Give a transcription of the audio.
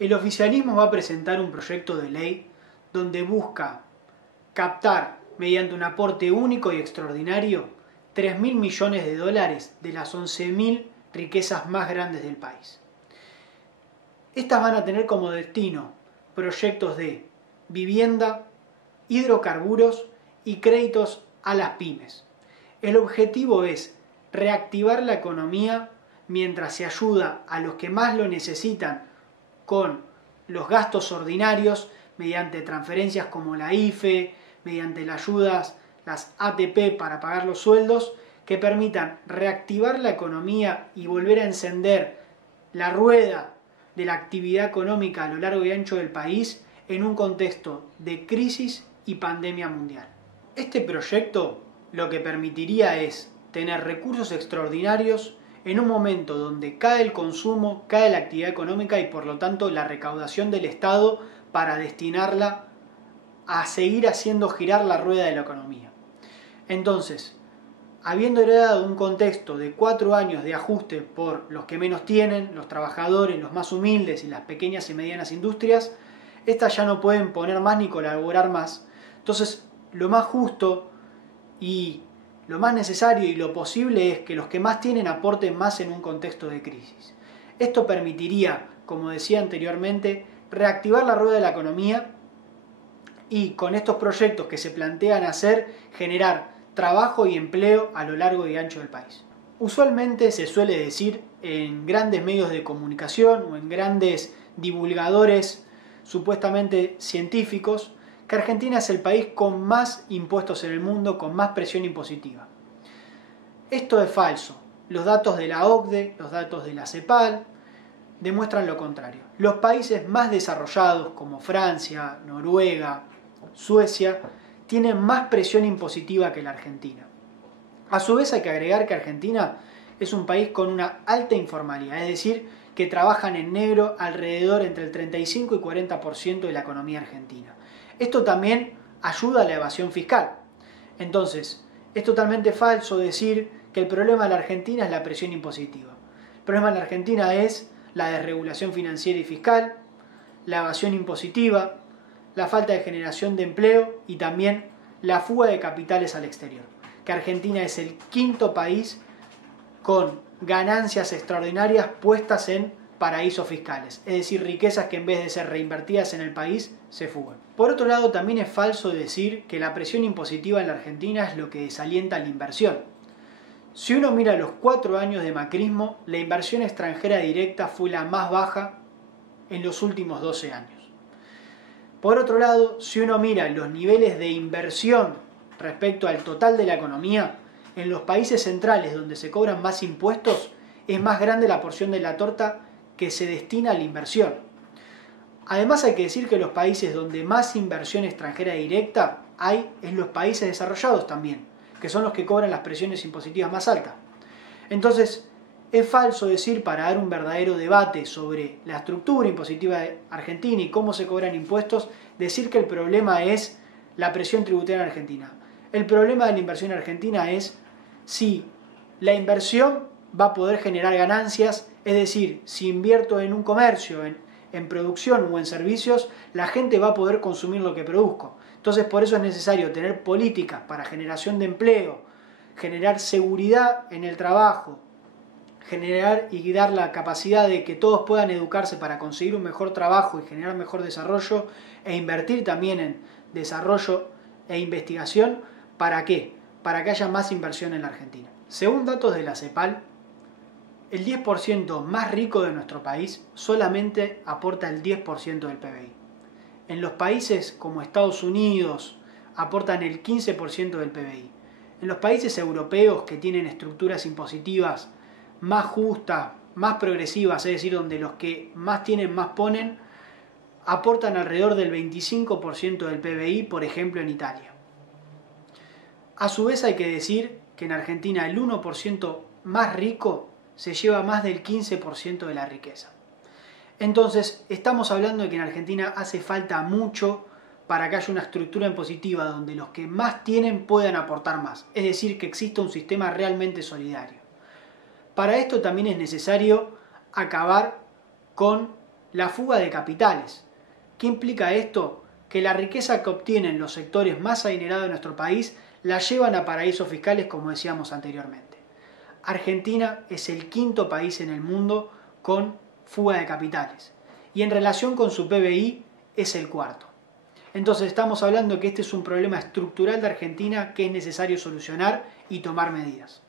El oficialismo va a presentar un proyecto de ley donde busca captar, mediante un aporte único y extraordinario, 3.000 millones de dólares de las 11.000 riquezas más grandes del país. Estas van a tener como destino proyectos de vivienda, hidrocarburos y créditos a las pymes. El objetivo es reactivar la economía mientras se ayuda a los que más lo necesitan con los gastos ordinarios mediante transferencias como la IFE, mediante las ayudas, las ATP para pagar los sueldos, que permitan reactivar la economía y volver a encender la rueda de la actividad económica a lo largo y ancho del país en un contexto de crisis y pandemia mundial. Este proyecto lo que permitiría es tener recursos extraordinarios en un momento donde cae el consumo, cae la actividad económica y por lo tanto la recaudación del Estado para destinarla a seguir haciendo girar la rueda de la economía. Entonces, habiendo heredado un contexto de 4 años de ajuste por los que menos tienen, los trabajadores, los más humildes y las pequeñas y medianas industrias, estas ya no pueden poner más ni colaborar más. Entonces, lo más justo y lo más necesario y lo posible es que los que más tienen aporten más en un contexto de crisis. Esto permitiría, como decía anteriormente, reactivar la rueda de la economía y con estos proyectos que se plantean hacer, generar trabajo y empleo a lo largo y ancho del país. Usualmente se suele decir en grandes medios de comunicación o en grandes divulgadores supuestamente científicos que Argentina es el país con más impuestos en el mundo, con más presión impositiva. Esto es falso. Los datos de la OCDE, los datos de la CEPAL, demuestran lo contrario. Los países más desarrollados como Francia, Noruega, Suecia, tienen más presión impositiva que la Argentina. A su vez hay que agregar que Argentina es un país con una alta informalidad, es decir, que trabajan en negro alrededor entre el 35 y 40% de la economía argentina. Esto también ayuda a la evasión fiscal. Entonces, es totalmente falso decir que el problema de la Argentina es la presión impositiva. El problema de la Argentina es la desregulación financiera y fiscal, la evasión impositiva, la falta de generación de empleo y también la fuga de capitales al exterior. Que Argentina es el 5º país con ganancias extraordinarias puestas en paraísos fiscales, es decir, riquezas que en vez de ser reinvertidas en el país, se fugan. Por otro lado, también es falso decir que la presión impositiva en la Argentina es lo que desalienta la inversión. Si uno mira los 4 años de macrismo, la inversión extranjera directa fue la más baja en los últimos 12 años. Por otro lado, si uno mira los niveles de inversión respecto al total de la economía, en los países centrales donde se cobran más impuestos, es más grande la porción de la torta que se destina a la inversión. Además hay que decir que los países donde más inversión extranjera directa hay es los países desarrollados también, que son los que cobran las presiones impositivas más altas. Entonces, es falso decir, para dar un verdadero debate sobre la estructura impositiva de Argentina y cómo se cobran impuestos, decir que el problema es la presión tributaria en Argentina. El problema de la inversión en Argentina es si la inversión va a poder generar ganancias, es decir, si invierto en un comercio, en producción o en servicios, la gente va a poder consumir lo que produzco. Entonces, por eso es necesario tener políticas para generación de empleo, generar seguridad en el trabajo, generar y dar la capacidad de que todos puedan educarse para conseguir un mejor trabajo y generar mejor desarrollo e invertir también en desarrollo e investigación. ¿Para qué? Para que haya más inversión en la Argentina. Según datos de la CEPAL, el 10% más rico de nuestro país solamente aporta el 10% del PBI. En los países como Estados Unidos aportan el 15% del PBI. En los países europeos que tienen estructuras impositivas más justas, más progresivas, es decir, donde los que más tienen más ponen, aportan alrededor del 25% del PBI, por ejemplo en Italia. A su vez hay que decir que en Argentina el 1% más rico se lleva más del 15% de la riqueza. Entonces, estamos hablando de que en Argentina hace falta mucho para que haya una estructura impositiva donde los que más tienen puedan aportar más, es decir, que exista un sistema realmente solidario. Para esto también es necesario acabar con la fuga de capitales. ¿Qué implica esto? Que la riqueza que obtienen los sectores más adinerados de nuestro país la llevan a paraísos fiscales, como decíamos anteriormente. Argentina es el quinto país en el mundo con fuga de capitales y en relación con su PBI es el cuarto. Entonces estamos hablando que este es un problema estructural de Argentina que es necesario solucionar y tomar medidas.